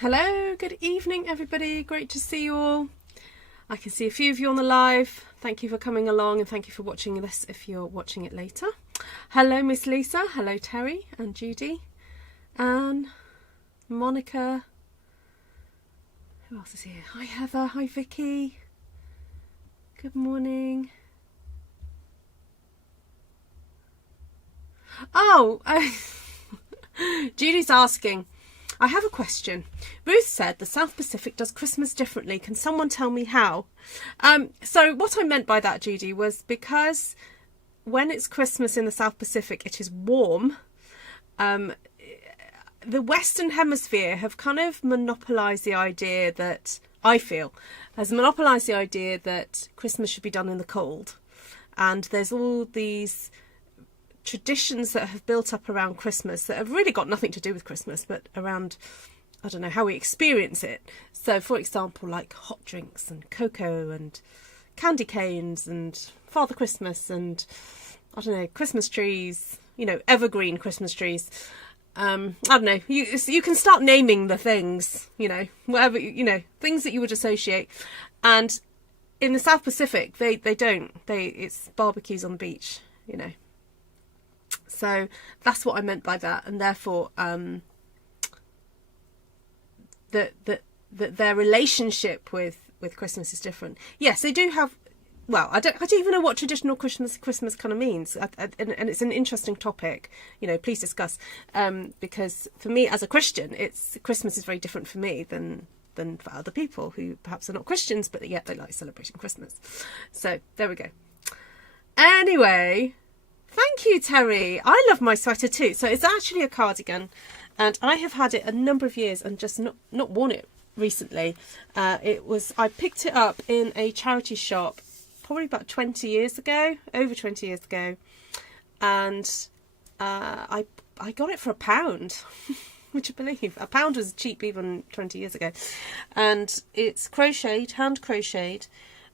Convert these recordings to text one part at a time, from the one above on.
Hello, good evening everybody, great to see you all. I can see a few of you on the live. Thank you for coming along and thank you for watching this if you're watching it later. Hello Miss Lisa, hello Terry and Judy, Anne, Monica, who else is here? Hi Heather, hi Vicky, good morning. Oh, Judy's asking, I have a question. Ruth said the South Pacific does Christmas differently. Can someone tell me how? So what I meant by that, Judy, was because when it's Christmas in the South Pacific, it is warm. The Western Hemisphere have kind of monopolised the idea that, I feel, has monopolised the idea that Christmas should be done in the cold. And there's all these traditions that have built up around Christmas that have really got nothing to do with Christmas, but around, I don't know, how we experience it. So for example, like hot drinks and cocoa and candy canes and Father Christmas and, I don't know, Christmas trees, you know, evergreen Christmas trees. I don't know, you can start naming the things, you know, whatever, you know, things that you would associate. And in the South Pacific, they don't, it's barbecues on the beach, you know. So that's what I meant by that, and therefore that their relationship with Christmas is different. Yes, they do have. Well, I don't even know what traditional Christmas kind of means, and it's an interesting topic. You know, please discuss, because for me as a Christian, Christmas is very different for me than for other people who perhaps are not Christians, but yet they like celebrating Christmas. So there we go. Anyway. Thank you, Terry. I love my sweater too. So it's actually a cardigan, and I have had it a number of years and just not worn it recently. I picked it up in a charity shop probably about 20 years ago, over 20 years ago, and I got it for £1. Would you believe? £1 was cheap even 20 years ago, and it's crocheted, hand crocheted.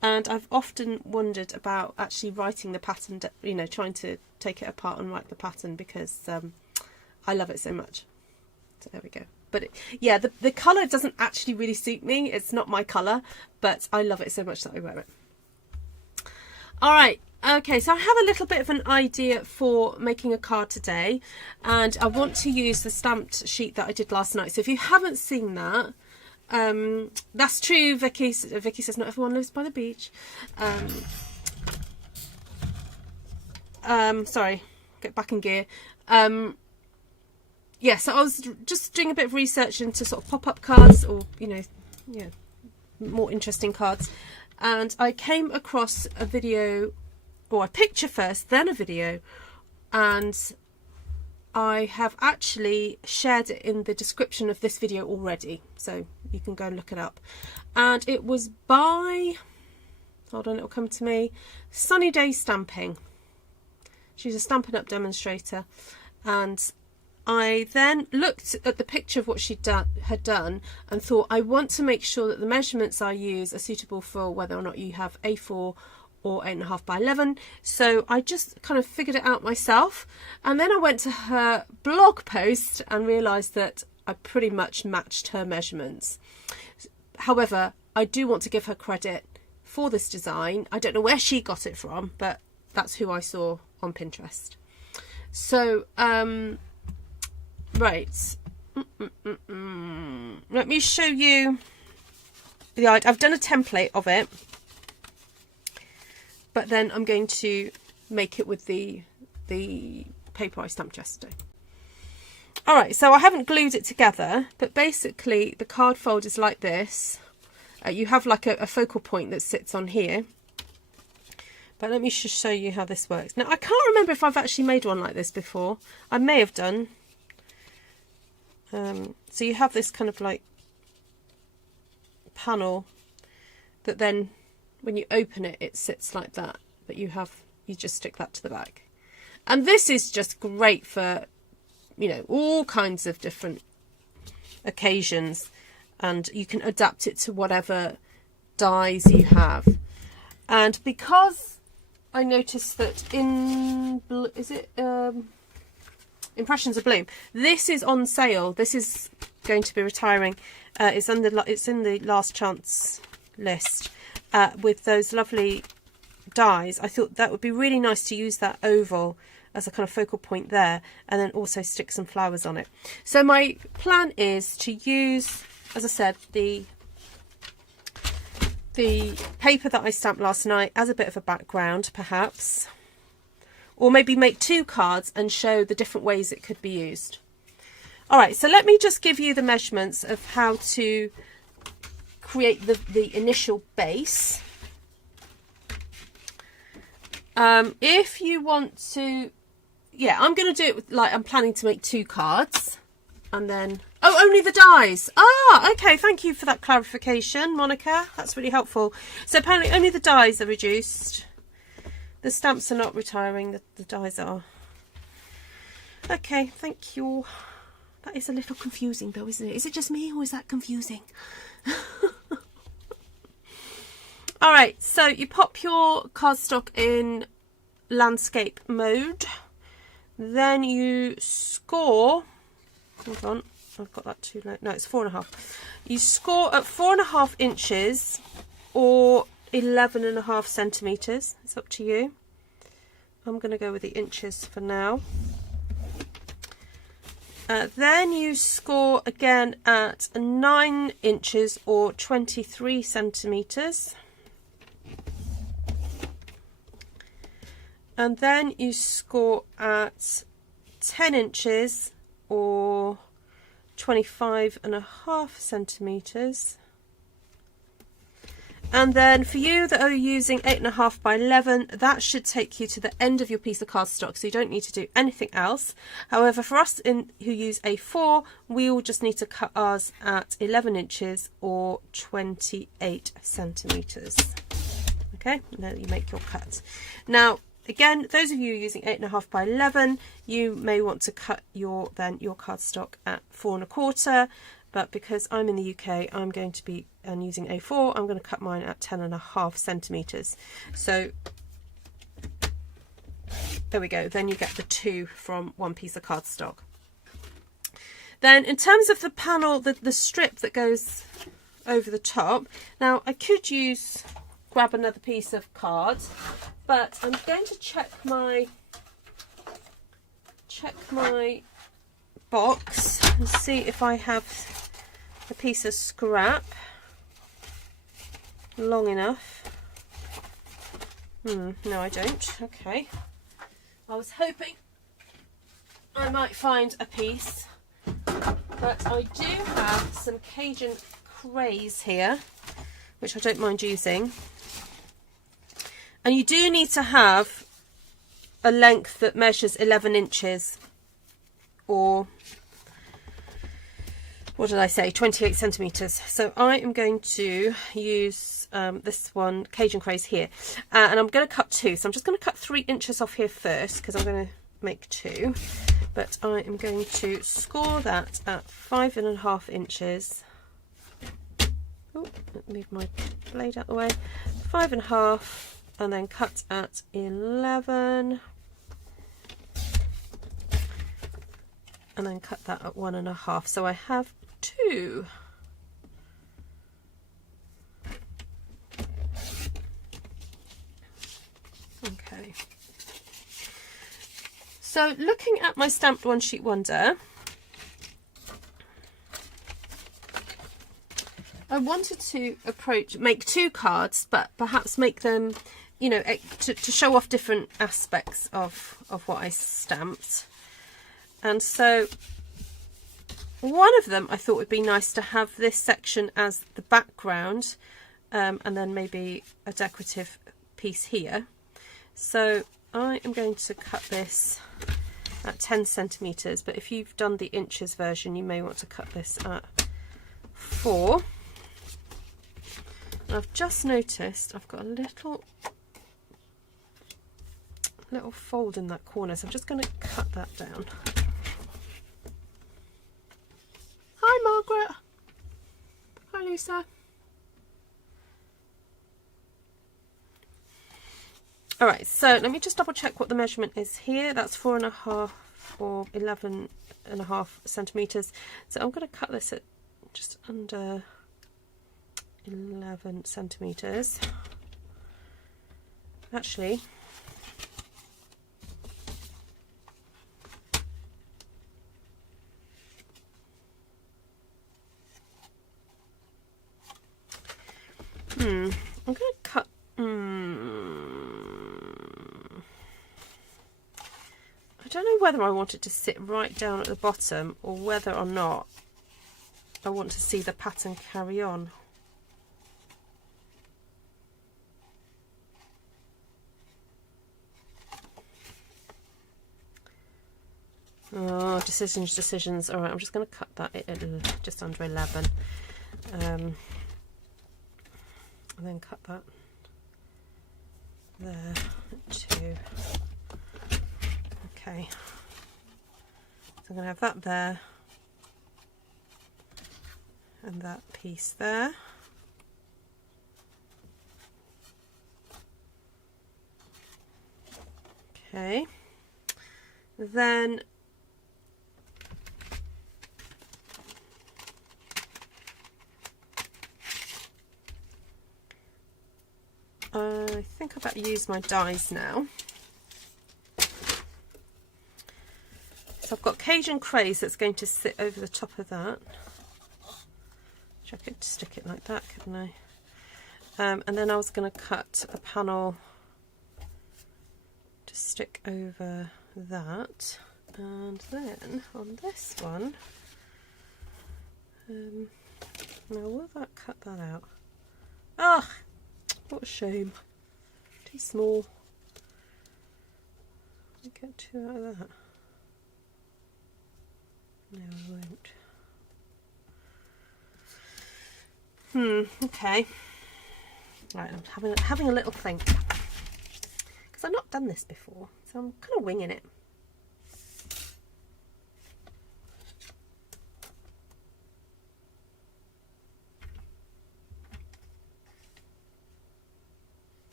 And I've often wondered about actually writing the pattern, you know, trying to take it apart and write the pattern, because I love it so much. So there we go. But yeah, the colour doesn't actually really suit me. It's not my colour, but I love it so much that I wear it. All right. Okay, so I have a little bit of an idea for making a card today, and I want to use the stamped sheet that I did last night. So if you haven't seen that, that's true. Vicky says not everyone lives by the beach. Sorry, get back in gear. Yeah, so I was just doing a bit of research into sort of pop-up cards, or more interesting cards, and I came across a video, or a picture first, then a video, and I have actually shared it in the description of this video already, so you can go and look it up. And it was by, hold on, it'll come to me, Sunny Day Stamping. She's a Stampin' Up demonstrator, and I then looked at the picture of what she had done and thought, I want to make sure that the measurements I use are suitable for whether or not you have A4 or 8.5 by 11. So I just kind of figured it out myself, and then I went to her blog post and realised that I pretty much matched her measurements. However, I do want to give her credit for this design. I don't know where she got it from, but that's who I saw on Pinterest. So right, let me show you I've done a template of it, but then I'm going to make it with the paper I stamped yesterday. Alright, so I haven't glued it together, but basically the card fold is like this. You have like a focal point that sits on here. But let me just show you how this works. Now, I can't remember if I've actually made one like this before. I may have done. So you have this kind of like panel that then, when you open it, it sits like that, but you just stick that to the back. And this is just great for, you know, all kinds of different occasions, and you can adapt it to whatever dies you have. And because I noticed that Impressions of Bloom, this is on sale. This is going to be retiring, it's in the last chance list with those lovely dies. I thought that would be really nice to use that oval as a kind of focal point there, and then also stick some flowers on it. So my plan is to use, as I said, the paper that I stamped last night as a bit of a background, perhaps, or maybe make 2 cards and show the different ways it could be used. All right, so let me just give you the measurements of how to create the initial base. If you want to, yeah, I'm going to do it like I'm planning to make 2 cards, and then, oh, only the dies. Ah, okay, thank you for that clarification, Monica. That's really helpful. So apparently only the dies are reduced. The stamps are not retiring, the dies are. Okay, thank you. That is a little confusing though, isn't it? Is it just me, or is that confusing? All right, so you pop your cardstock in landscape mode. Then you score, hold on, I've got that too late. No, it's 4.5. You score at 4.5 inches or 11.5 centimeters. It's up to you. I'm going to go with the inches for now. Then you score again at 9 inches or 23 centimeters. And then you score at 10 inches or 25.5 centimeters. And then for you that are using 8.5 by 11, that should take you to the end of your piece of cardstock, so you don't need to do anything else. However, for us who use A4, we will just need to cut ours at 11 inches or 28 centimeters. Okay, and then you make your cut. Now, again, those of you using 8.5 by 11, you may want to cut your cardstock at 4.25, but because I'm in the UK, I'm going to be using A4. I'm going to cut mine at 10.5 centimeters. So there we go. Then you get the 2 from one piece of cardstock. Then in terms of the panel, the strip that goes over the top. Now I could grab another piece of card, but I'm going to check my box and see if I have a piece of scrap long enough. No, I don't. Okay, I was hoping I might find a piece, but I do have some Cajun craze here, which I don't mind using. And you do need to have a length that measures 11 inches or, what did I say, 28 centimeters. So I am going to use this one, Cajun Craze here, and I'm going to cut 2. So I'm just going to cut 3 inches off here first because I'm going to make 2, but I am going to score that at 5.5 inches. Oh, let me move my blade out the way. 5.5, and then cut at 11. And then cut that at 1.5. So I have 2. Okay. So looking at my stamped One Sheet Wonder, I wanted to make 2 cards, but perhaps make them, you know, to show off different aspects of what I stamped. And so one of them I thought would be nice to have this section as the background, and then maybe a decorative piece here. So I am going to cut this at 10 centimeters, but if you've done the inches version, you may want to cut this at 4. And I've just noticed I've got a little fold in that corner, so I'm just going to cut that down. Hi Margaret. Hi Lisa. Alright, so let me just double check what the measurement is here. That's 4.5 or 11.5 centimeters. So I'm going to cut this at just under 11 centimetres. Actually, I'm going to cut. I don't know whether I want it to sit right down at the bottom or whether or not I want to see the pattern carry on. Oh, decisions. All right, I'm just going to cut that at just under 11. And then cut that there at 2. Okay. So I'm going to have that there. And that piece there. Okay. Then I think I better use my dies now. So I've got Cajun Craze that's going to sit over the top of that. I could stick it like that, couldn't I? And then I was going to cut a panel to stick over that. And then on this one, now will that cut that out? Ah, what a shame. Too small. I'll get 2 out of that. No, I won't. Okay. Right, I'm having a little think. Because I've not done this before, so I'm kind of winging it.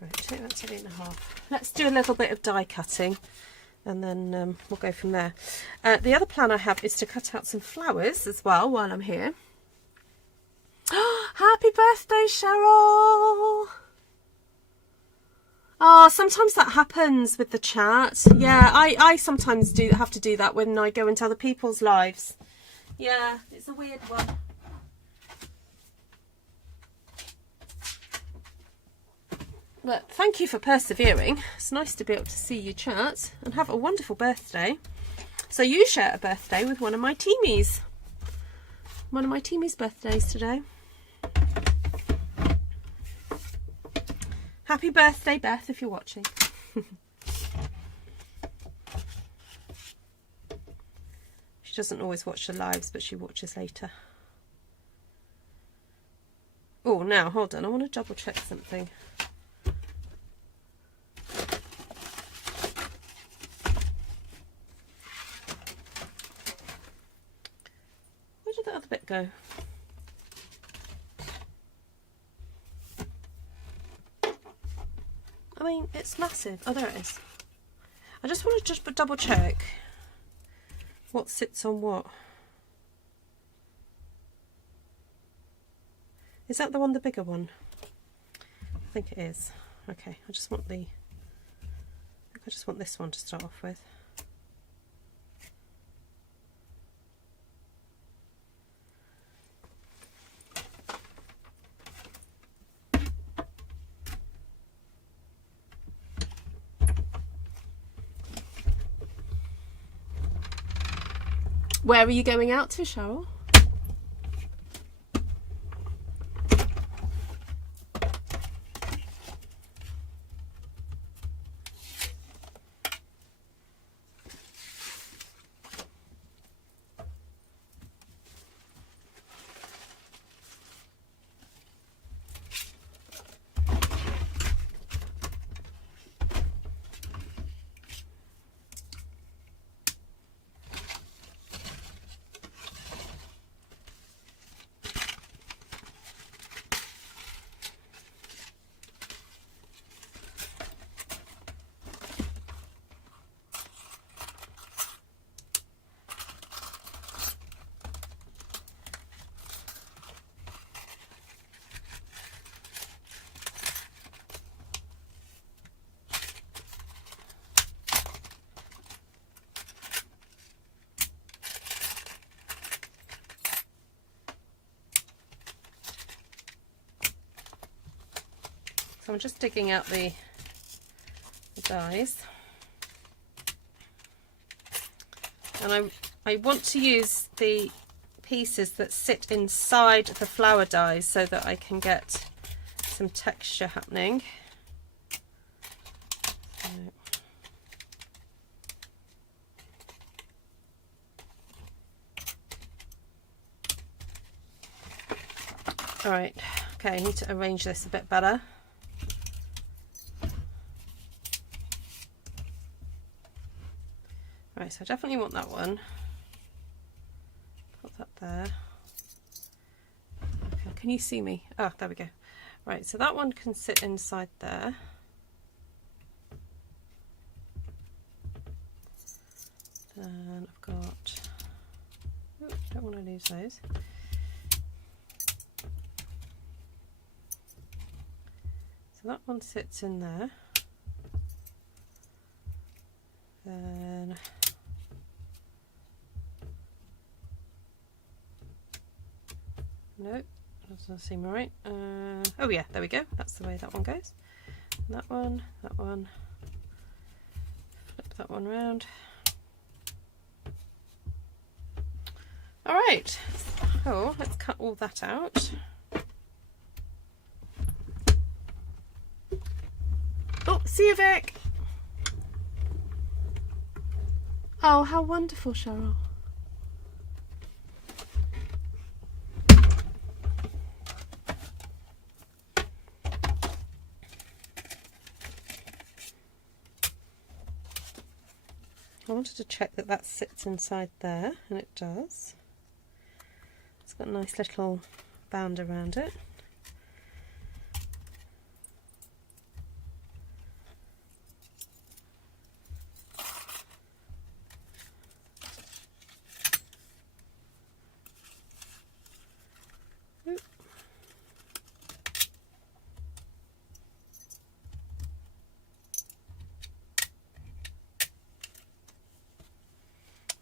Right, take that to 8.5. Let's do a little bit of die cutting. And then we'll go from there. The other plan I have is to cut out some flowers as well while I'm here. Happy birthday, Cheryl! Oh, sometimes that happens with the chat. Yeah, I sometimes have to do that when I go into other people's lives. Yeah, it's a weird one. But thank you for persevering. It's nice to be able to see you chat, and have a wonderful birthday. So you share a birthday with one of my teamies. One of my teamies' birthdays today. Happy birthday, Beth, if you're watching. She doesn't always watch the lives, but she watches later. Oh, now, hold on. I want to double check something. Bit go. I mean, it's massive. Oh, there it is. I just want to double check what sits on what. Is that the one, the bigger one? I think it is. Okay, I just want this one to start off with. Where are you going out to, Cheryl? So I'm just digging out the dies, and I want to use the pieces that sit inside the flower dies so that I can get some texture happening. All right, okay, I need to arrange this a bit better. Right, so I definitely want that one. Put that there. Okay, can you see me? Oh, there we go. Right, so that one can sit inside there. Then I've got, oops, don't want to lose those. So that one sits in there. Then no, that doesn't seem right. Oh yeah, there we go. That's the way that one goes. That one, that one. Flip that one round. All right. Oh, let's cut all that out. Oh, see you, Vic. Oh, how wonderful, Cheryl. I wanted to check that that sits inside there, and it does. It's got a nice little band around it.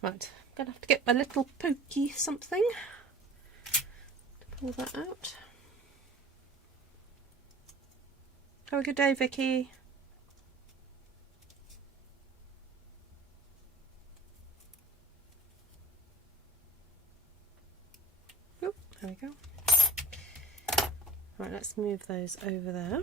Right, I'm going to have to get my little pokey something to pull that out. Have a good day, Vicky. Oh, there we go. Right, let's move those over there.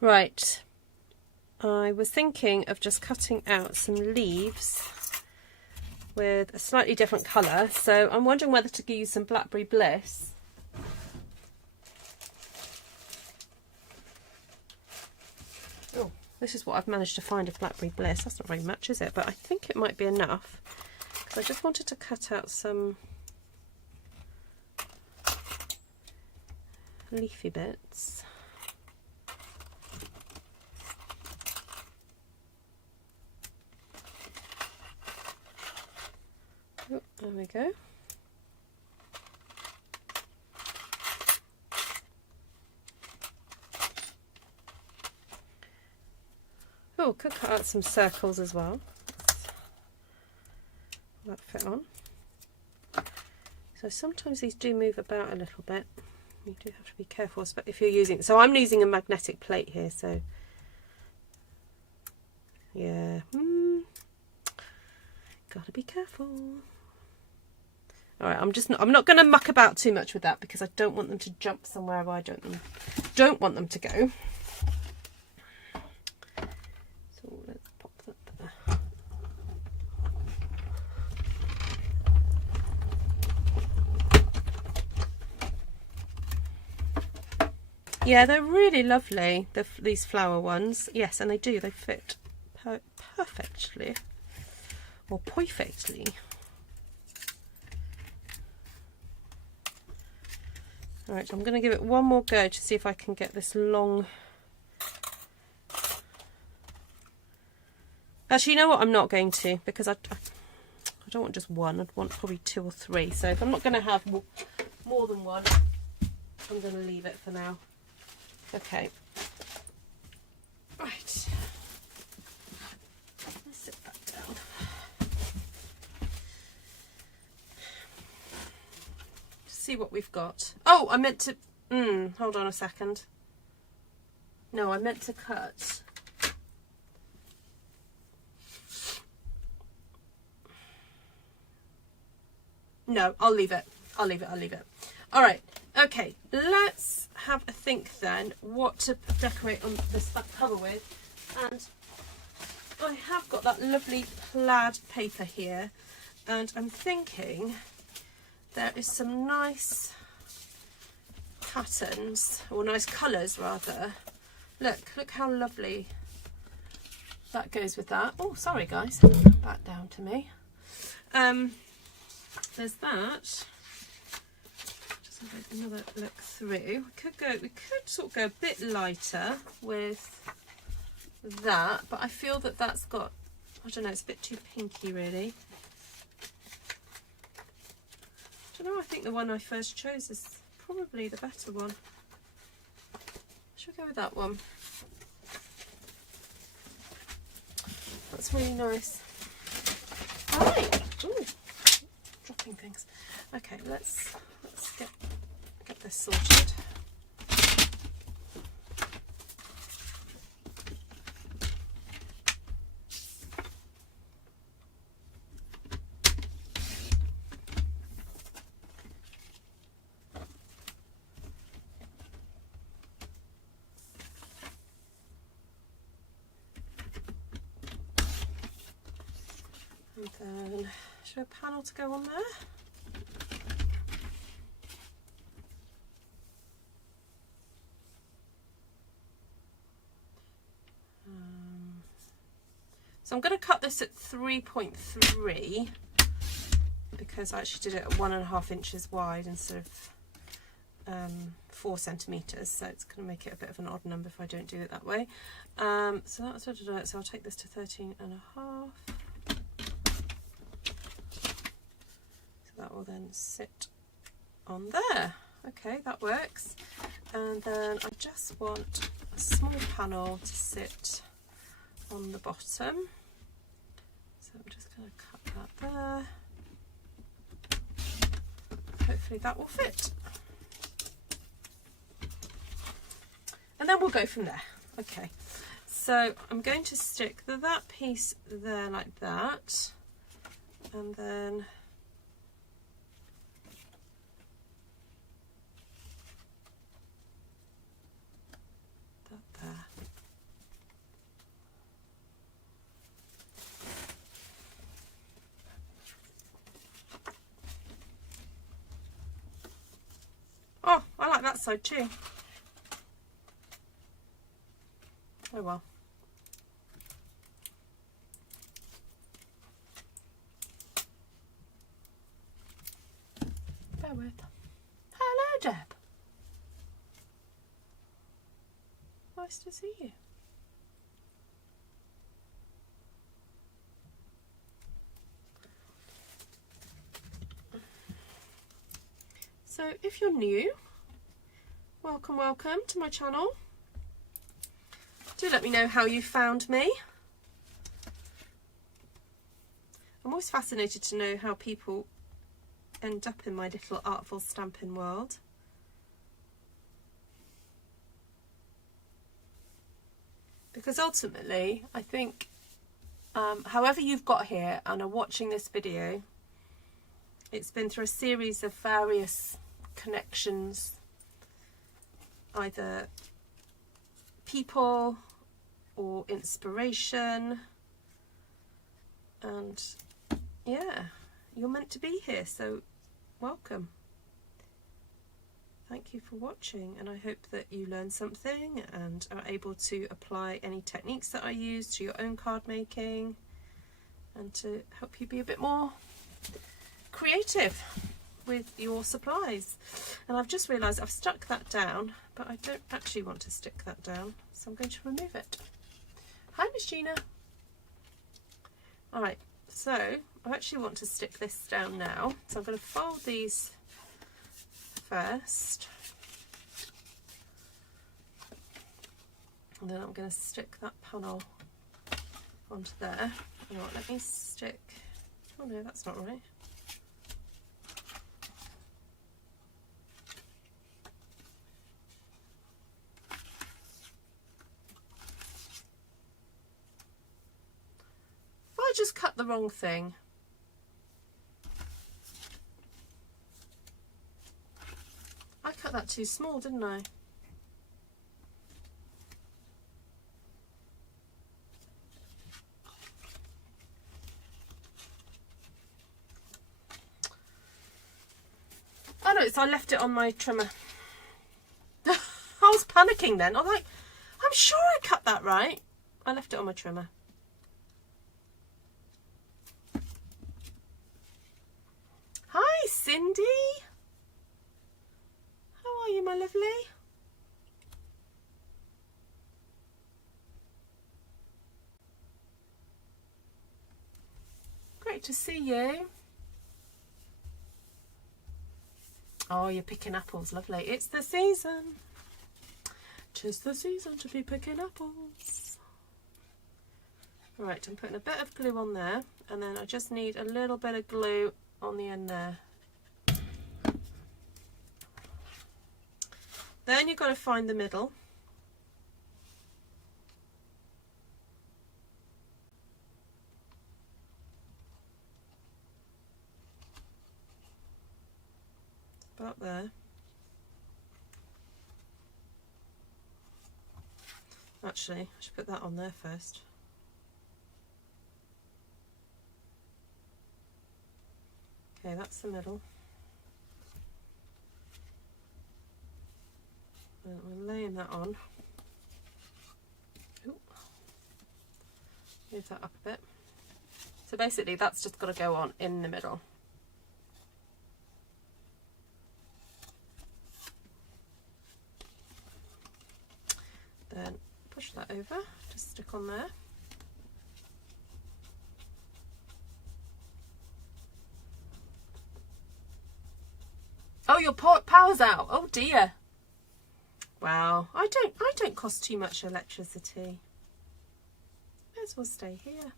Right, I was thinking of just cutting out some leaves with a slightly different colour, so I'm wondering whether to use some Blackberry Bliss. Oh, this is what I've managed to find of Blackberry Bliss. That's not very much, is it? But I think it might be enough, because I just wanted to cut out some leafy bits. Oh, there we go. Oh, could cut out some circles as well. Will that fit on? So sometimes these do move about a little bit. You do have to be careful, if you're using. So I'm using a magnetic plate here, so yeah, gotta be careful. All right, I'm not going to muck about too much with that because I don't want them to jump somewhere where I don't want them to go. So let's pop that there. Yeah, they're really lovely, these flower ones. Yes, and they fit perfectly, or perfectly. Alright, I'm going to give it one more go to see if I can get this long. Actually, you know what? I'm not going to, because I don't want just one, I'd want probably 2 or 3. So if I'm not going to have more than one, I'm going to leave it for now. Okay. Right. Let's sit back down. See what we've got. Oh, I meant to... hold on a second. No, I meant to cut... No, I'll leave it. I'll leave it. All right. Okay, let's have a think then what to decorate on this back cover with. And I have got that lovely plaid paper here. And I'm thinking there is some nice patterns, or nice colours rather. Look how lovely that goes with that. Oh, sorry guys, back down to me. There's that. Just have another look through. We could sort of go a bit lighter with that, but I feel that that's got, I don't know, it's a bit too pinky really. I don't know, I think the one I first chose is probably the better one. Should we go with that one? That's really nice. All right. Ooh, dropping things. Okay, let's get this sorted. And then, should a panel to go on there? So I'm going to cut this at 3.3 because I actually did it at 1.5 inches wide instead of 4 centimeters. So it's going to make it a bit of an odd number if I don't do it that way. So that's what I do. So I'll take this to 13.5. That will then sit on there. Okay, that works. And then I just want a small panel to sit on the bottom. So I'm just going to cut that there. Hopefully that will fit. And then we'll go from there. Okay, so I'm going to stick that piece there like that. And then there. Oh, I like that side too. Oh well. Bear with. Hello, Deb. Nice to see you. So if you're new, welcome to my channel. Do let me know how you found me. I'm always fascinated to know how people end up in my little artful stamping world. Because ultimately, I think, however you've got here and are watching this video, it's been through a series of various connections, either people or inspiration, and yeah, you're meant to be here, so welcome. Thank you for watching, and I hope that you learned something and are able to apply any techniques that I use to your own card making and to help you be a bit more creative with your supplies. And I've just realised I've stuck that down, but I don't actually want to stick that down, so I'm going to remove it. Hi, Miss Gina. Alright, so I actually want to stick this down now, so I'm going to fold these first, and then I'm going to stick that panel onto there. You know what, let me stick, oh no, that's not right. I just cut the wrong thing. I cut that too small, didn't I? Oh no, it's I left it on my trimmer. I was panicking then. I'm like, I'm sure I cut that right. I left it on my trimmer. Hi, Cindy. How are you, my lovely? Great to see you. Oh, you're picking apples, lovely. It's the season. 'Tis the season to be picking apples. Right, I'm putting a bit of glue on there, and then I just need a little bit of glue on the end there. Then you've got to find the middle. About there. Actually, I should put that on there first. Okay, that's the middle. And we're laying that on. Ooh. Move that up a bit. So basically that's just got to go on in the middle. Then push that over, just stick on there. Oh, your power's out. Oh dear. Wow. I don't cost too much electricity. May as well stay here.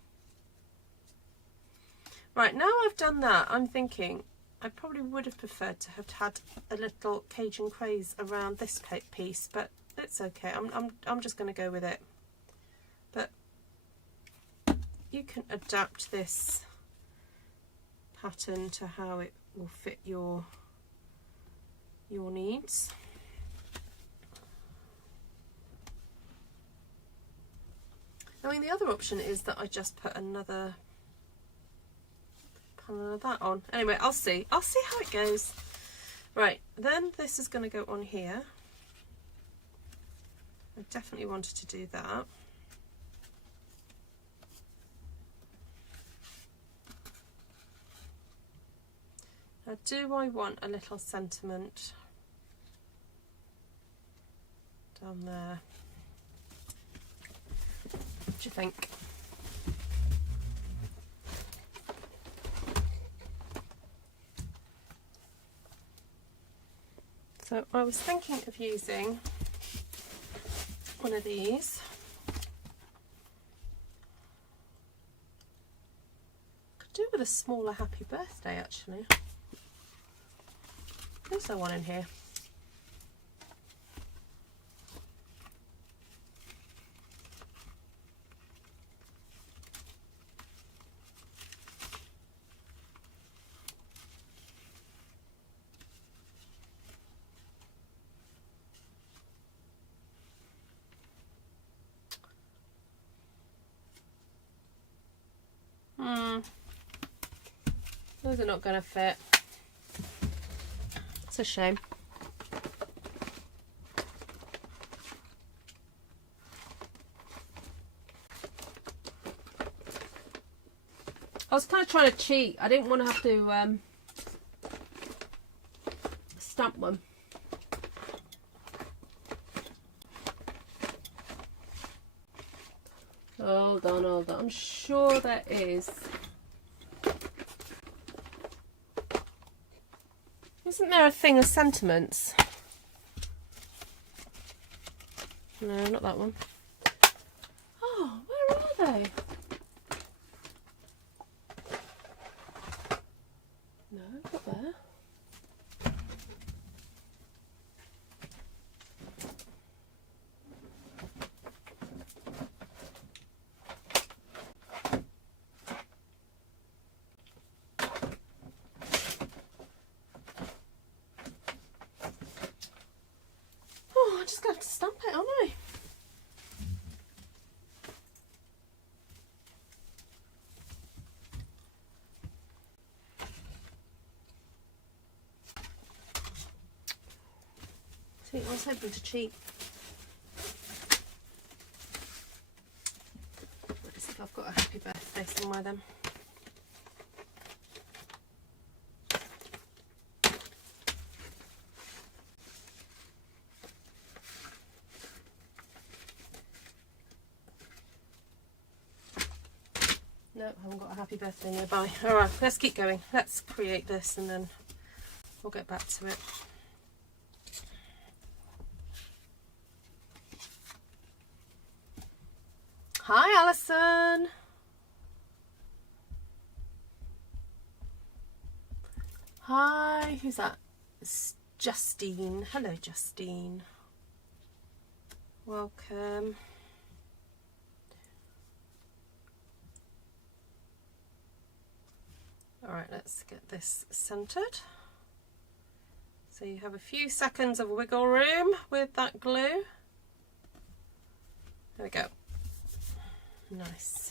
Right, now I've done that, I'm thinking I probably would have preferred to have had a little Cajun craze around this piece, but it's okay. I'm just going to go with it. But you can adapt this pattern to how it will fit your needs. I mean, the other option is that I just put another panel of that on. Anyway, I'll see how it goes. Right, then this is going to go on here. I definitely wanted to do that. Now, do I want a little sentiment down there? What do you think? So I was thinking of using one of these. Could do with a smaller happy birthday actually. Is there one in here? Those are not going to fit. It's a shame. I was kind of trying to cheat. I didn't want to have to stamp one. Hold on. I'm sure there is Isn't there a thing of sentiments? No, not that one. Oh, where are they? No, not there. Oh, I'm just going to have to stamp it, aren't I? See, I was hoping to cheat. Let's see if I've got a happy birthday somewhere then. No, I haven't got a happy birthday nearby. Alright, let's keep going. Let's create this and then we'll get back to it. Hi, Alison. Hi, who's that? It's Justine. Hello, Justine. Welcome. All right, let's get this centered. So you have a few seconds of wiggle room with that glue. There we go. Nice.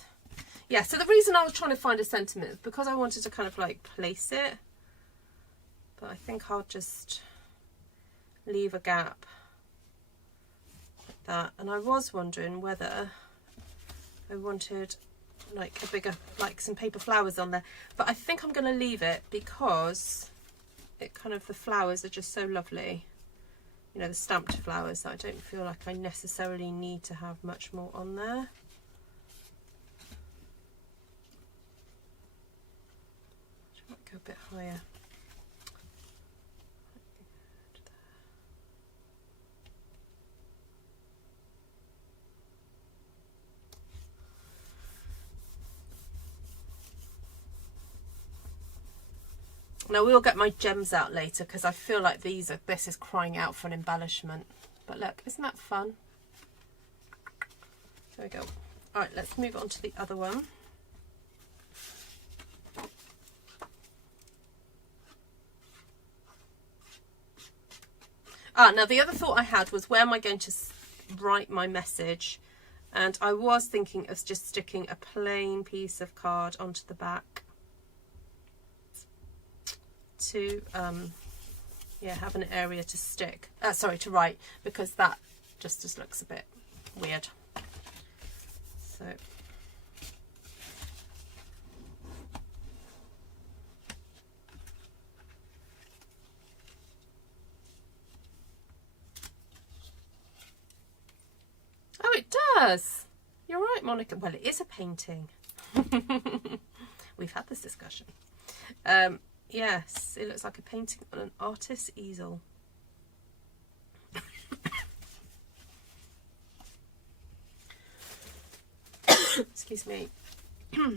Yeah, so the reason I was trying to find a sentiment is because I wanted to kind of like place it, but I think I'll just leave a gap like that. And I was wondering whether I wanted like a bigger, like some paper flowers on there, but I think I'm going to leave it because it kind of, the flowers are just so lovely, you know, the stamped flowers, that I don't feel like I necessarily need to have much more on there. Go a bit higher. Now we'll get my gems out later because I feel like this is crying out for an embellishment. But look, isn't that fun? There we go. All right, let's move on to the other one. Now the other thought I had was, where am I going to write my message? And I was thinking of just sticking a plain piece of card onto the back to yeah, have an area to stick, to write, because that just looks a bit weird. So oh, it does. You're right, Monica. Well, it is a painting. We've had this discussion. Yes, it looks like a painting on an artist's easel. Excuse me. All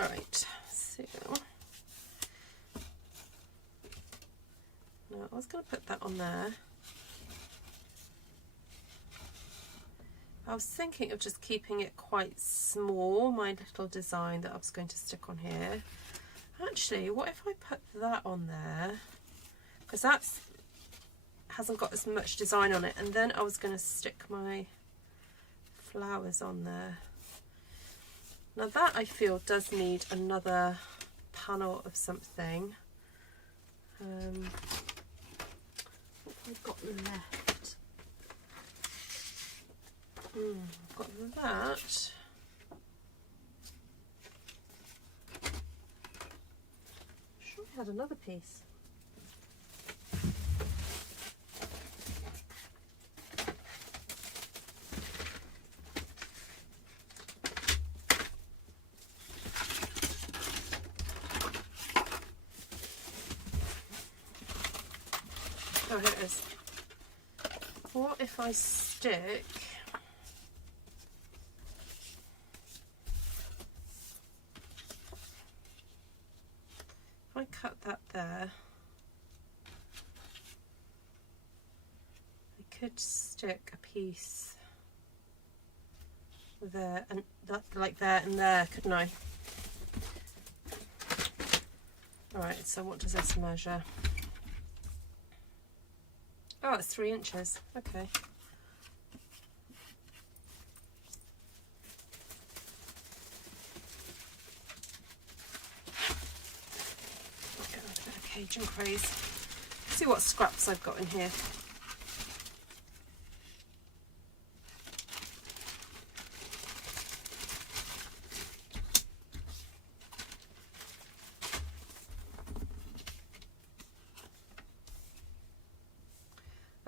right, so now I was going to put that on there. I was thinking of just keeping it quite small, my little design that I was going to stick on here. Actually, what if I put that on there? Because that hasn't got as much design on it. And then I was going to stick my flowers on there. Now that, I feel, does need another panel of something. What have I got left? I've got that. I'm sure I had another piece. here it is. What if I stick... If I cut that there, I could stick a piece there and that, like there and there, couldn't I? Alright, so what does this measure? Oh, it's 3 inches. Okay. Get a bit of Cajun craze. See what scraps I've got in here.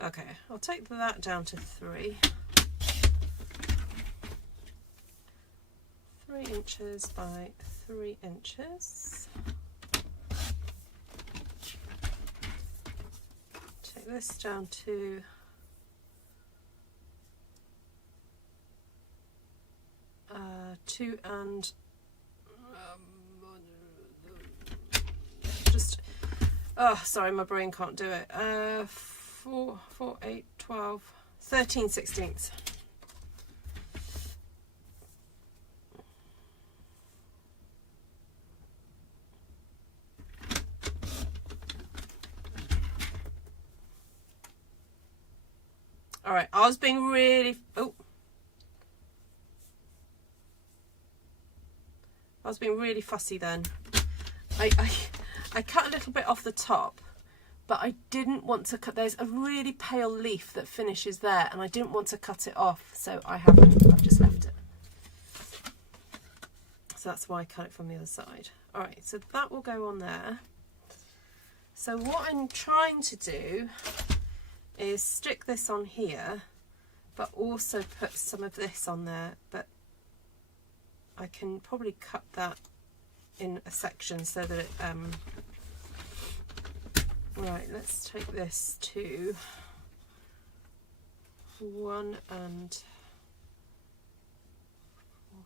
Okay, I'll take that down to 3. 3 inches by 3 inches. Take this down to 2 and just, oh, sorry, my brain can't do it. 4, 8, 12, 13 sixteenths. All right, I was being really, I was being really fussy then. I cut a little bit off the top, but I didn't want to cut. There's a really pale leaf that finishes there, and I didn't want to cut it off, so I haven't. I've just left it. So that's why I cut it from the other side. All right, so that will go on there. So what I'm trying to do is stick this on here, but also put some of this on there, but I can probably cut that in a section so that it, right, let's take this to 1 and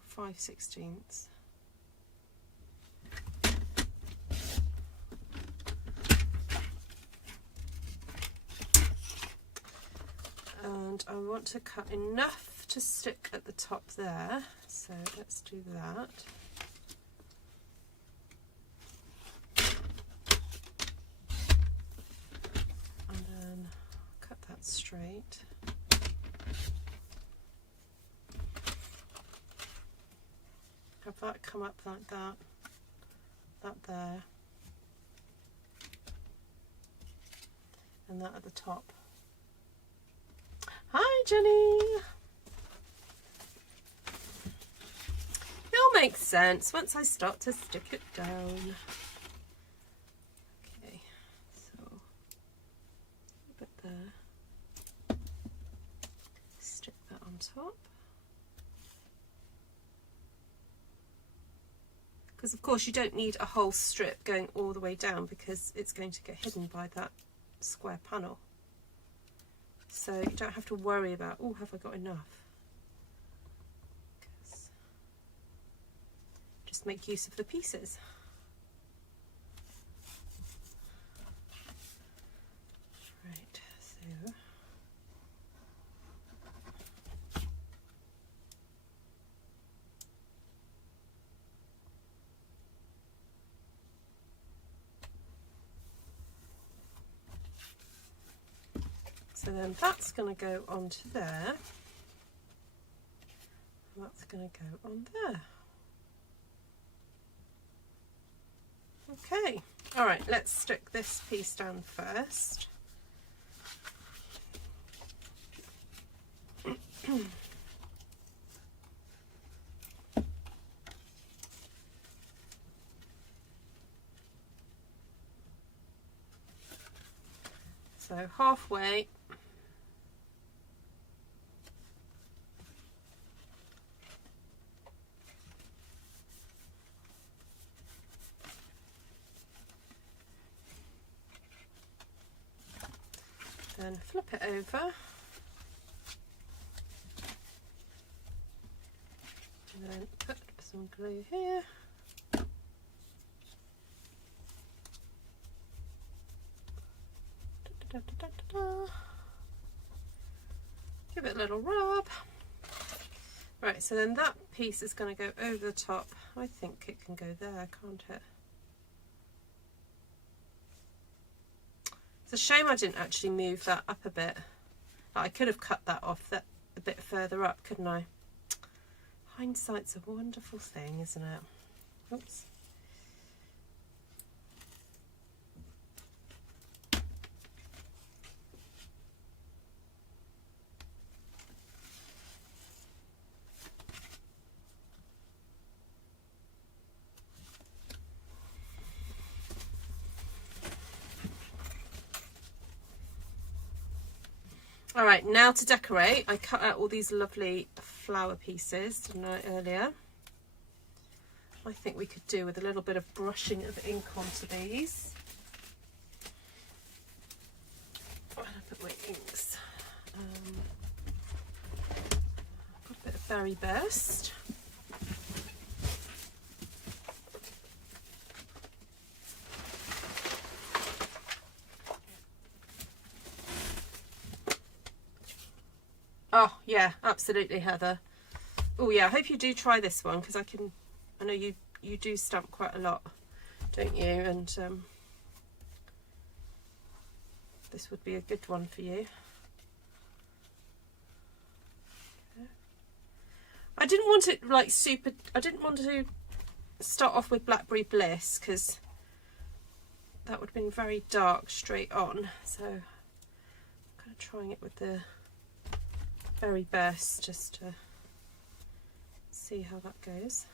5 sixteenths. And I want to cut enough to stick at the top there, so let's do that. Straight. Have that come up like that, that there, and that at the top. Hi Jenny! It'll make sense once I start to stick it down. Okay, so a bit there. Top, because of course you don't need a whole strip going all the way down because it's going to get hidden by that square panel, so you don't have to worry about, oh, have I got enough? Just make use of the pieces. Right, so then that's going to go onto there, and that's going to go on there. Okay, all right, let's stick this piece down first. So halfway. then flip it over. And then put some glue here. Da, da, da, da, da. Give it a little rub. Right, so then that piece is going to go over the top. I think it can go there, can't it? It's a shame I didn't actually move that up a bit. I could have cut that off that a bit further up, couldn't I? Hindsight's a wonderful thing, isn't it? Oops. All right, now to decorate. I cut out all these lovely flower pieces, didn't I, earlier? I think we could do with a little bit of brushing of ink onto these. Where did I put my inks? I've got a bit of berry burst. Oh yeah, absolutely, Heather. Oh yeah, I hope you do try this one, because I know you do stamp quite a lot, don't you? And this would be a good one for you. I didn't want it like super. I didn't want to start off with Blackberry Bliss, because that would have been very dark straight on. So I'm kind of trying it with the Berry Burst just to see how that goes.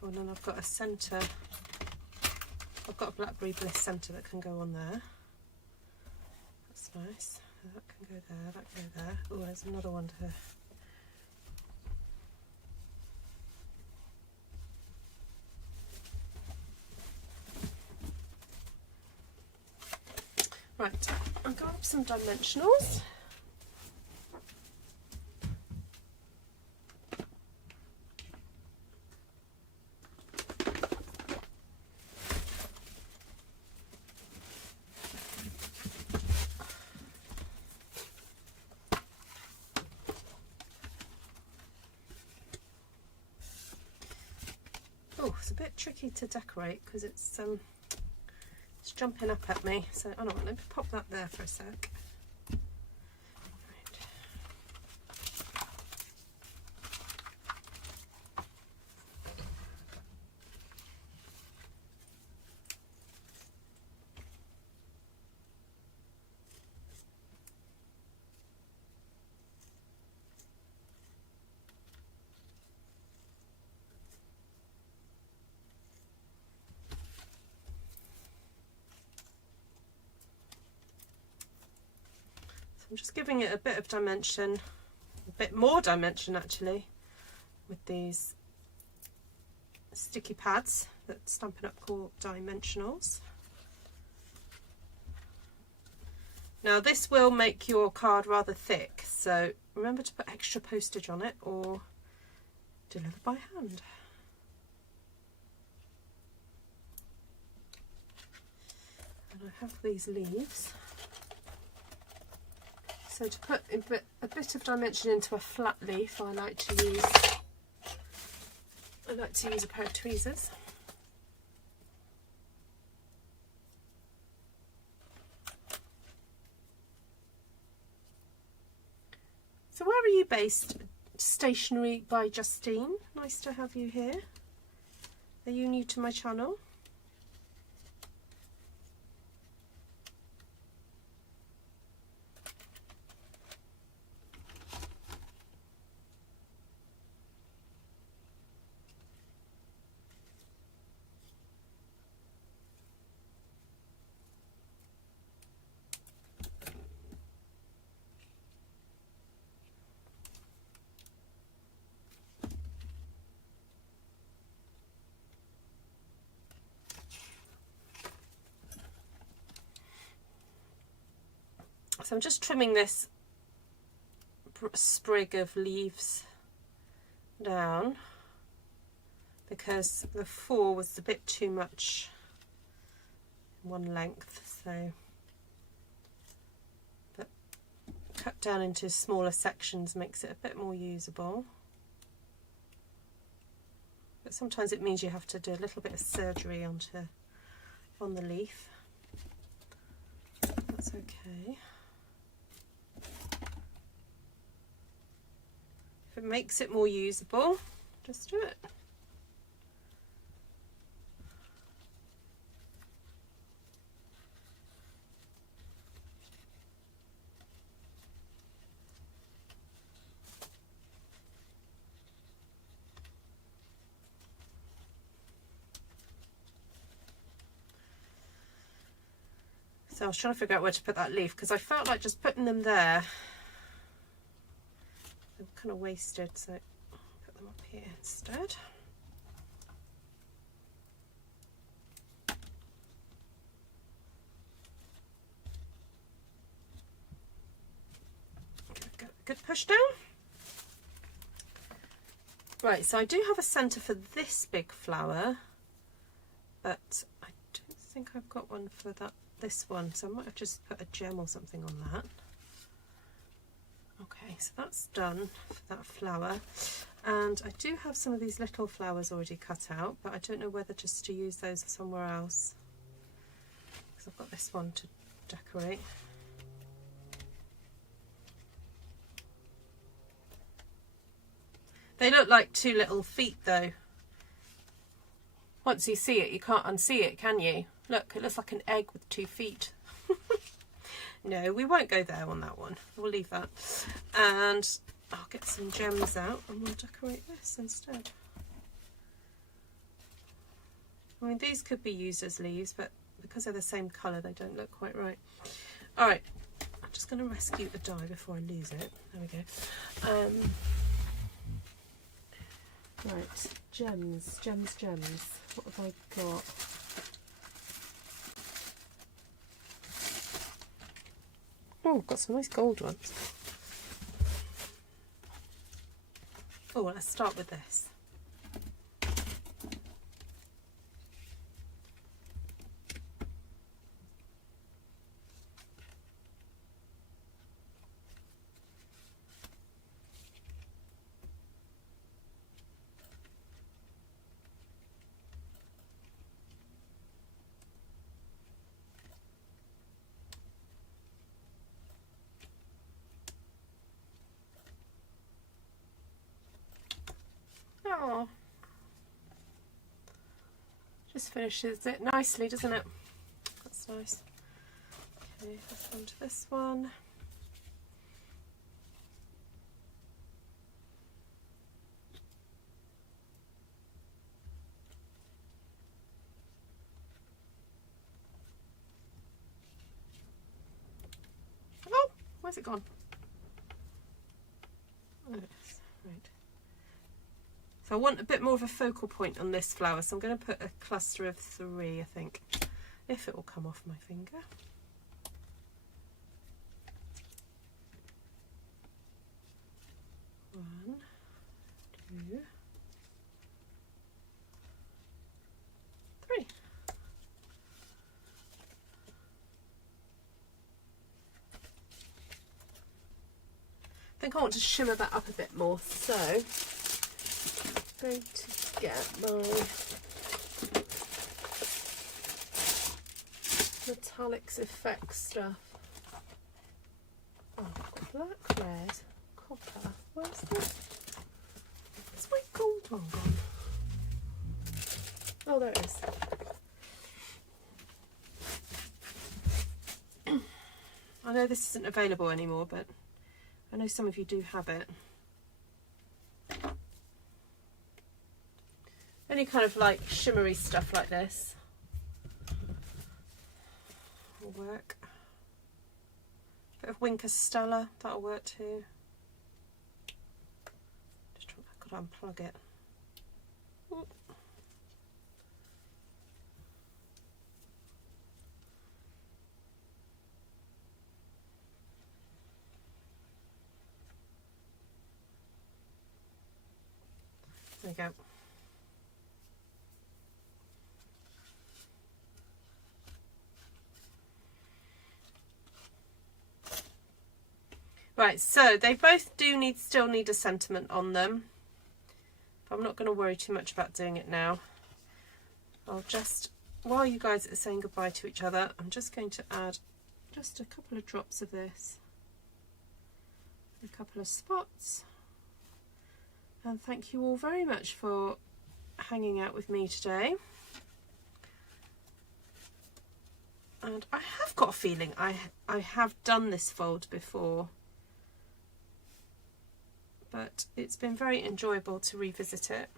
Oh, and then I've got a centre. I've got a Blackberry Bliss centre that can go on there. That's nice. That can go there, that can go there. Oh, there's another one to... Right, I'll go up some dimensionals. Oh, it's a bit tricky to decorate because it's jumping up at me. So, oh no, let me pop that there for a sec. Right. I'm just giving it a bit of dimension, a bit more dimension actually, with these sticky pads that Stampin' Up call dimensionals. Now this will make your card rather thick, so remember to put extra postage on it or deliver by hand. And I have these leaves. So to put a bit of dimension into a flat leaf, I like to use a pair of tweezers. So where are you based? Stationery by Justine. Nice to have you here. Are you new to my channel? So I'm just trimming this sprig of leaves down because the 4 was a bit too much in one length, so but cut down into smaller sections makes it a bit more usable. But sometimes it means you have to do a little bit of surgery on the leaf. That's okay. If it makes it more usable, just do it. So I was trying to figure out where to put that leaf because I felt like just putting them there, they were kind of wasted, so I'll put them up here instead. Good push down. Right, so I do have a centre for this big flower, but I don't think I've got one for this one, so I might have just put a gem or something on that. Okay, so that's done for that flower, and I do have some of these little flowers already cut out, but I don't know whether just to use those somewhere else because I've got this one to decorate. They look like 2 little feet though. Once you see it, you can't unsee it, can you? Look, it looks like an egg with 2 feet. No, we won't go there on that one. We'll leave that. And I'll get some gems out and we'll decorate this instead. I mean, these could be used as leaves, but because they're the same colour, they don't look quite right. All right, I'm just going to rescue the die before I lose it. There we go. Right, gems. What have I got? Oh, I've got some nice gold ones. Oh, let's start with this. Oh, just finishes it nicely, doesn't it? That's nice. Okay, let's go on to this one. Oh, where's it gone? Oh, yes, right. So I want a bit more of a focal point on this flower, so I'm going to put a cluster of 3, I think, if it will come off my finger. One, 2, 3. I think I want to shimmer that up a bit more, so I'm going to get my metallics effect stuff. Oh, black, red, copper. Where's this? Where's my gold one gone? Oh, there it is. I know this isn't available anymore, but I know some of you do have it. Any kind of like shimmery stuff like this will work. Bit of Winker Stella, that'll work too. Just try, I've got to unplug it. Ooh. you go. Right, so they both still need a sentiment on them. But I'm not going to worry too much about doing it now. I'll just, while you guys are saying goodbye to each other, I'm just going to add just a couple of drops of this. A couple of spots. And thank you all very much for hanging out with me today. And I have got a feeling I have done this fold before. But it's been very enjoyable to revisit it.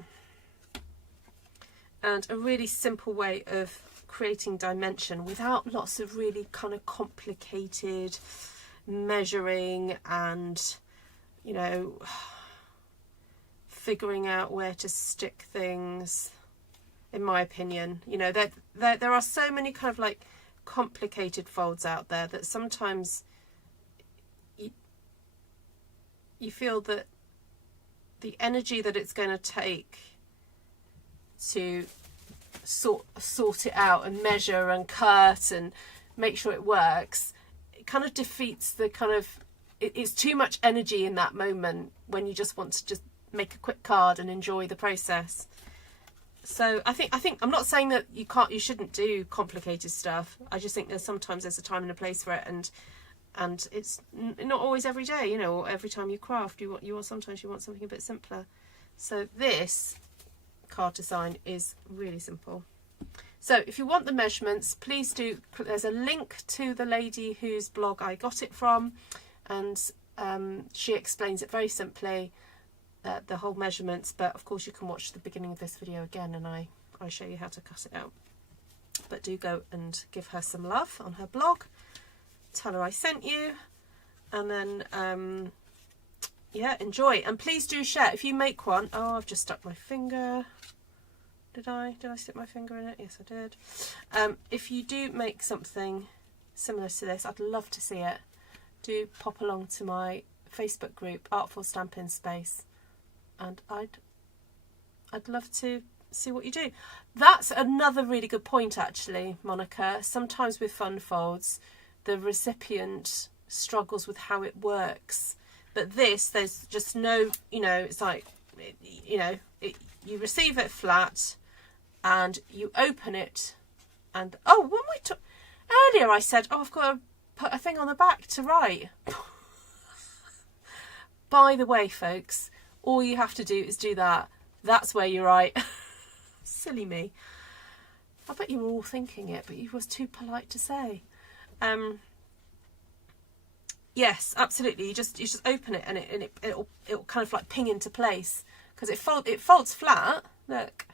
And a really simple way of creating dimension without lots of really kind of complicated measuring and, you know, figuring out where to stick things, in my opinion. You know, there are so many kind of like complicated folds out there that sometimes you feel that the energy that it's going to take to sort it out and measure and cut and make sure it works, it kind of defeats the kind of, it's too much energy in that moment when you just want to just make a quick card and enjoy the process. So I think I'm not saying that you shouldn't do complicated stuff. I just think sometimes there's a time and a place for it, and it's not always every day, you know, or every time you craft. Sometimes you want something a bit simpler. So this card design is really simple. So if you want the measurements, please do. There's a link to the lady whose blog I got it from, and she explains it very simply, the whole measurements. But of course you can watch the beginning of this video again, and I show you how to cut it out. But do go and give her some love on her blog. Tell her I sent you, and then yeah, enjoy. And please do share if you make one. Oh, I've just stuck my finger. Did I stick my finger in it? Yes, I did. If you do make something similar to this, I'd love to see it. Do pop along to my Facebook group, Artful Stampin Space, and I'd love to see what you do. That's another really good point, actually, Monica. Sometimes with fun folds, the recipient struggles with how it works, but there's just no, you know, it's like, you know, you receive it flat and you open it, and earlier I said, oh, I've got to put a thing on the back to write. By the way, folks, all you have to do is do that. That's where you write. Silly me. I bet you were all thinking it, but you was too polite to say. Yes, absolutely. You just open it, and it'll kind of like ping into place, because it folds flat. Look,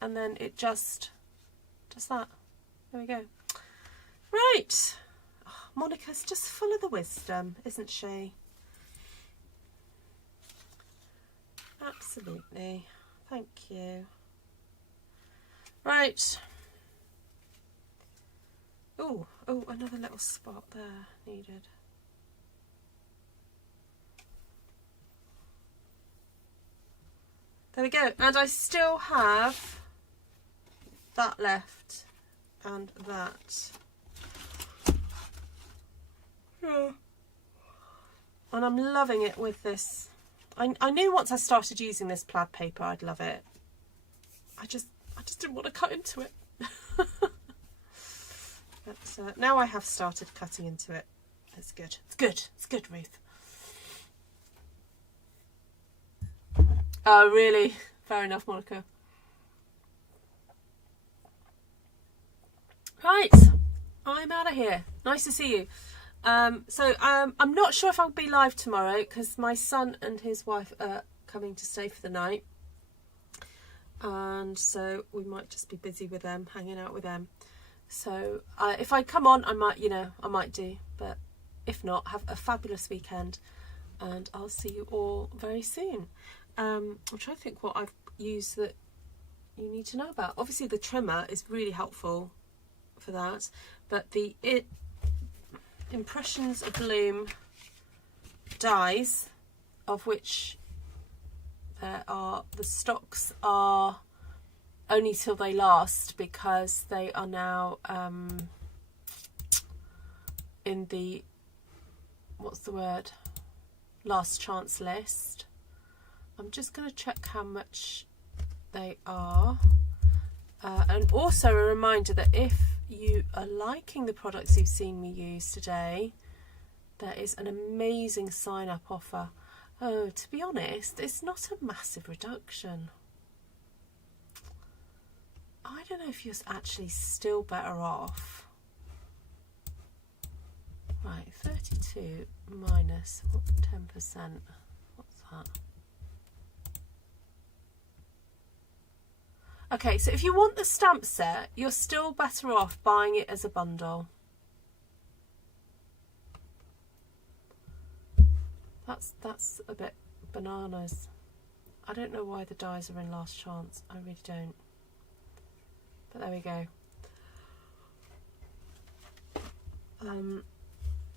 and then it just does that. There we go. Right, oh, Monica's just full of the wisdom, isn't she? Absolutely. Thank you. Right. Oh, another little spot there needed. There we go. And I still have that left and that. Yeah. And I'm loving it with this. I knew once I started using this plaid paper I'd love it. I just didn't want to cut into it. But now I have started cutting into it. It's good. It's good. It's good, Ruth. Oh, really? Fair enough, Monica. Right, I'm out of here. Nice to see you. I'm not sure if I'll be live tomorrow, because my son and his wife are coming to stay for the night, and so we might just be busy with them, hanging out with them. So if I come on, I might do, but if not, have a fabulous weekend, and I'll see you all very soon. I'm trying to think what I've used that you need to know about. Obviously the trimmer is really helpful for that, but the Impressions of Bloom dies, of which the stocks are only till they last, because they are now in the, what's the word, last chance list. I'm just going to check how much they are, and also a reminder that if you are liking the products you've seen me use today, there is an amazing sign up offer. Oh, to be honest, it's not a massive reduction. I don't know if you're actually still better off. Right, 32 minus 10%. What's that? Okay, so if you want the stamp set, you're still better off buying it as a bundle. That's a bit bananas. I don't know why the dies are in last chance. I really don't. But there we go.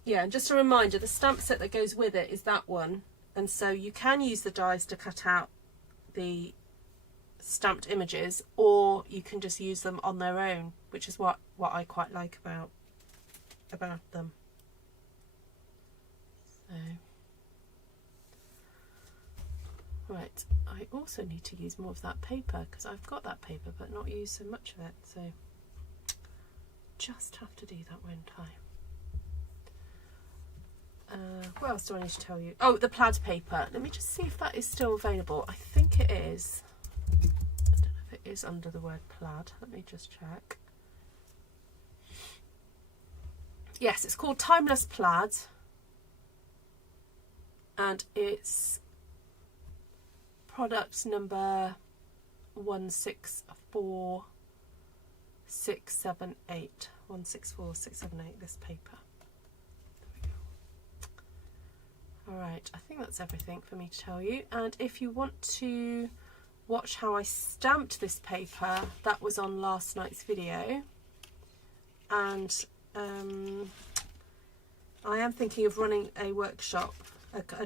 Yeah, and just a reminder, the stamp set that goes with it is that one. And so you can use the dies to cut out the stamped images, or you can just use them on their own, which is what I quite like about them. So, right, I also need to use more of that paper, because I've got that paper but not used so much of it, so just have to do that, won't I? What else do I need to tell you? Oh, the plaid paper. Let me just see if that is still available. I think it is. I don't know if it is under the word plaid. Let me just check. Yes, it's called Timeless Plaid, and it's product number 164678. 164678, this paper. Alright, I think that's everything for me to tell you. And if you want to watch how I stamped this paper, that was on last night's video. And I am thinking of running a workshop,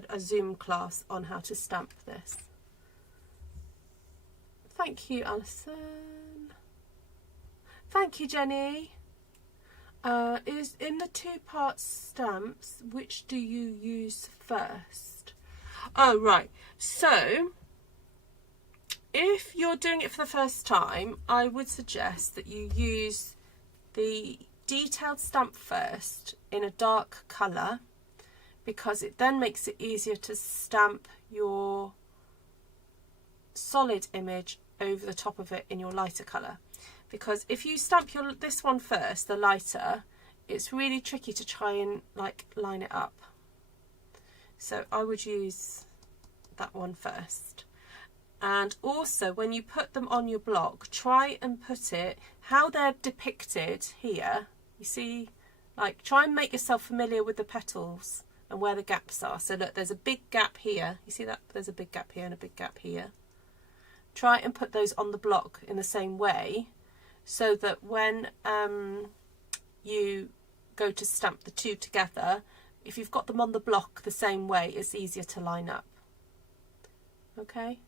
a Zoom class on how to stamp this. Thank you, Alison. Thank you, Jenny. Is in the two-part stamps, which do you use first? Oh, right. So, if you're doing it for the first time, I would suggest that you use the detailed stamp first in a dark colour, because it then makes it easier to stamp your solid image over the top of it in your lighter colour. Because if you stamp this one first, the lighter, it's really tricky to try and like line it up. So I would use that one first. And also when you put them on your block, try and put it how they're depicted here. You see, like, try and make yourself familiar with the petals and where the gaps are. So look, there's a big gap here. You see that? There's a big gap here and a big gap here. Try and put those on the block in the same way, so that when you go to stamp the two together, if you've got them on the block the same way, it's easier to line up. Okay?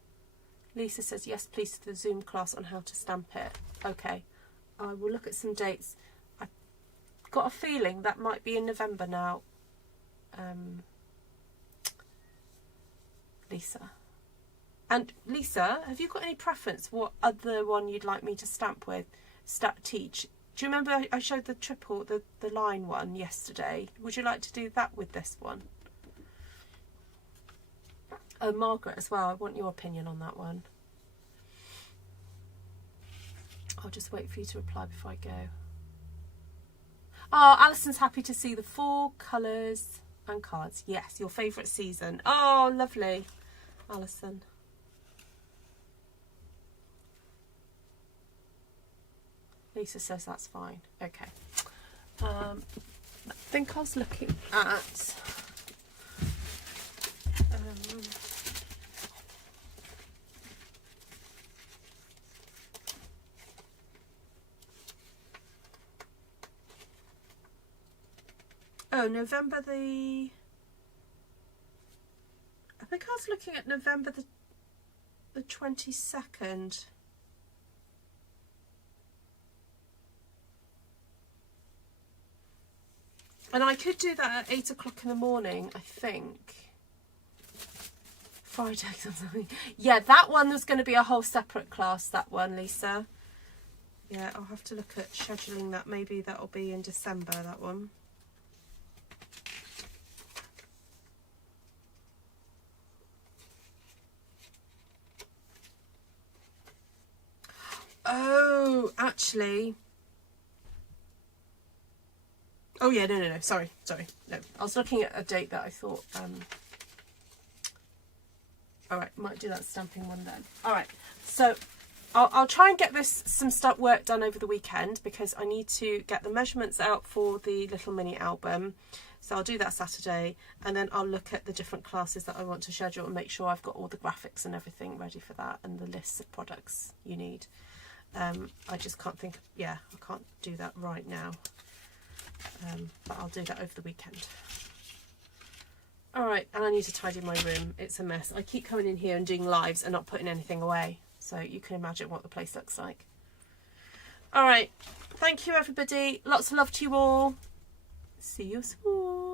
Lisa says, yes, please, to the Zoom class on how to stamp it. Okay, I will look at some dates. I've got a feeling that might be in November now, Lisa. And Lisa, have you got any preference what other one you'd like me to stamp with? Teach. Do you remember I showed the triple, the line one yesterday? Would you like to do that with this one? Oh, Margaret as well. I want your opinion on that one. I'll just wait for you to reply before I go. Oh, Alison's happy to see the 4 colours and cards. Yes, your favourite season. Oh, lovely, Alison. Lisa says that's fine. Okay. I think I was looking at November the... I think I was looking at November the the 22nd. And I could do that at 8 o'clock in the morning, I think. Friday or something. Yeah, that one was going to be a whole separate class, that one, Lisa. Yeah, I'll have to look at scheduling that. Maybe that'll be in December, that one. Oh, actually. Oh, yeah, no. Sorry. No, I was looking at a date that I thought... All right, might do that stamping one then. All right, so I'll try and get some work done over the weekend because I need to get the measurements out for the little mini album. So I'll do that Saturday, and then I'll look at the different classes that I want to schedule and make sure I've got all the graphics and everything ready for that and the lists of products you need. I just can't think, I can't do that right now, but I'll do that over the weekend. All right, and I need to tidy my room. It's a mess. I keep coming in here and doing lives and not putting anything away. So you can imagine what the place looks like. All right. Thank you, everybody. Lots of love to you all. See you soon.